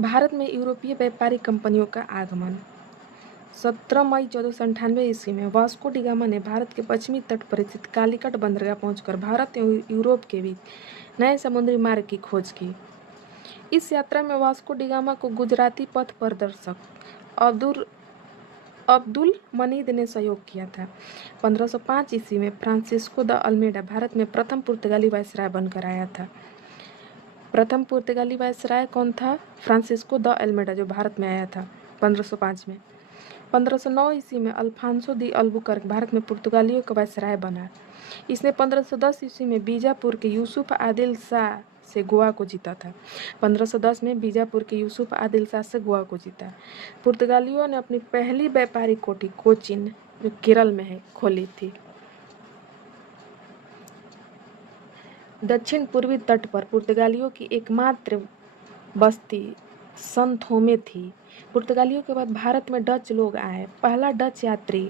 भारत में यूरोपीय व्यापारिक कंपनियों का आगमन। 17 मई 1498 ईस्वी में वास्को डी गामा ने भारत के पश्चिमी तट पर स्थित कालीकट बंदरगाह पहुंचकर भारत एवं यूरोप के बीच नए समुद्री मार्ग की खोज की। इस यात्रा में वास्को डी गामा को गुजराती पथ प्रदर्शक अब्दुल मनीद ने सहयोग किया था। 1505 ईस्वी में फ्रांसिस्को द अल्मेडा भारत में प्रथम पुर्तगाली वायसराय बनकर आया था। प्रथम पुर्तगाली वायसराय कौन था? फ्रांसिस्को द अल्मेडा, जो भारत में आया था 1505 में। 1509 ईस्वी में अल्फांसो दी अल्बुकर्क भारत में पुर्तगालियों का वायसराय बना। इसने 1510 ईस्वी में बीजापुर के यूसुफ आदिल शाह से गोवा को जीता था। 1510 में बीजापुर के यूसुफ आदिल शाह से गोवा को जीता। पुर्तगालियों ने अपनी पहली व्यापारिक कोठी कोचिन, जो केरल में है, खोली थी। दक्षिण पूर्वी तट पर पुर्तगालियों की एकमात्र बस्ती सन थोमे थी। पुर्तगालियों के बाद भारत में डच लोग आए। पहला डच यात्री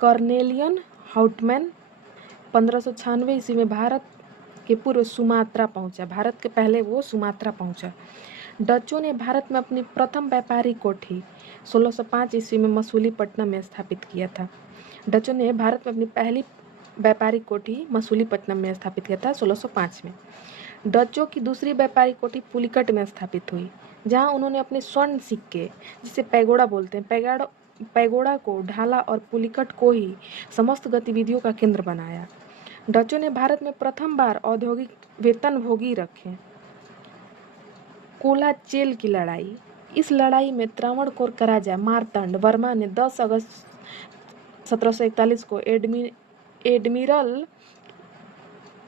कर्नेलियन हाउटमैन 1596 ईस्वी में भारत के पूर्व सुमात्रा पहुंचा। भारत के पहले वो सुमात्रा पहुंचा। डचों ने भारत में अपनी प्रथम व्यापारिक कोठी 1605 ईस्वी में मसूलीपट्टनम में स्थापित किया था। डचों ने भारत में अपनी पहली व्यापारिक कोठी मसूलीपट्टनम में स्थापित किया था 1605 में। डचों की दूसरी व्यापारिक कोठी पुलिकट में स्थापित हुई, जहां उन्होंने अपने स्वर्ण सिक्के, जिसे पैगोडा बोलते हैं, पैगोडा को ढाला और पुलिकट को ही समस्त गतिविधियों का केंद्र बनाया। डचों ने भारत में प्रथम बार औद्योगिक वेतनभोगी रखे। कोलाचेल की लड़ाई। इस लड़ाई में त्रावणकोर का राजा मार्तंड वर्मा ने 10 अगस्त 1741 को एडमिरल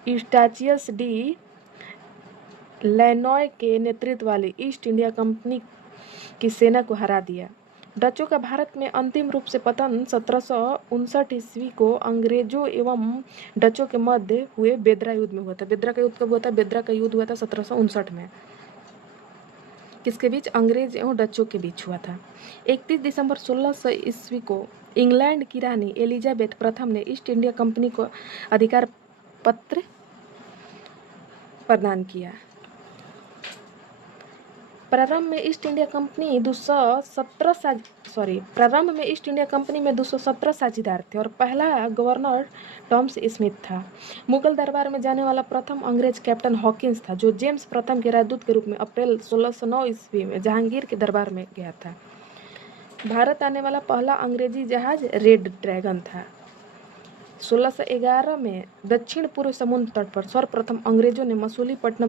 यूस्टाचियस डी लैनॉय के नेतृत्व वाली ईस्ट इंडिया कंपनी की सेना को हरा दिया। डचों का भारत में अंतिम रूप से पतन 1759 ईस्वी को अंग्रेजों एवं डचों के मध्य हुए बेदरा युद्ध में हुआ था। बेदरा का युद्ध कब हुआ था? बेदरा का युद्ध हुआ था 1759 में। किसके बीच? अंग्रेज एवं डचों के बीच हुआ था। 31 दिसंबर 1600 ईस्वी को इंग्लैंड की रानी एलिजाबेथ प्रथम ने ईस्ट इंडिया कंपनी को अधिकार पत्र प्रदान किया। प्रारंभ में ईस्ट इंडिया कंपनी में 217 साझेदार थे और पहला गवर्नर टॉमस स्मिथ था। मुगल दरबार में जाने वाला प्रथम अंग्रेज कैप्टन हॉकिंस था, जो जेम्स प्रथम के राजदूत के रूप में अप्रैल 1609 ईस्वी में जहांगीर के दरबार में गया था। भारत आने वाला पहला अंग्रेजी जहाज रेड ड्रैगन था। 1611 में दक्षिण पूर्व समुद्र तट पर सर्वप्रथम अंग्रेजों ने मसूलीपट्टनम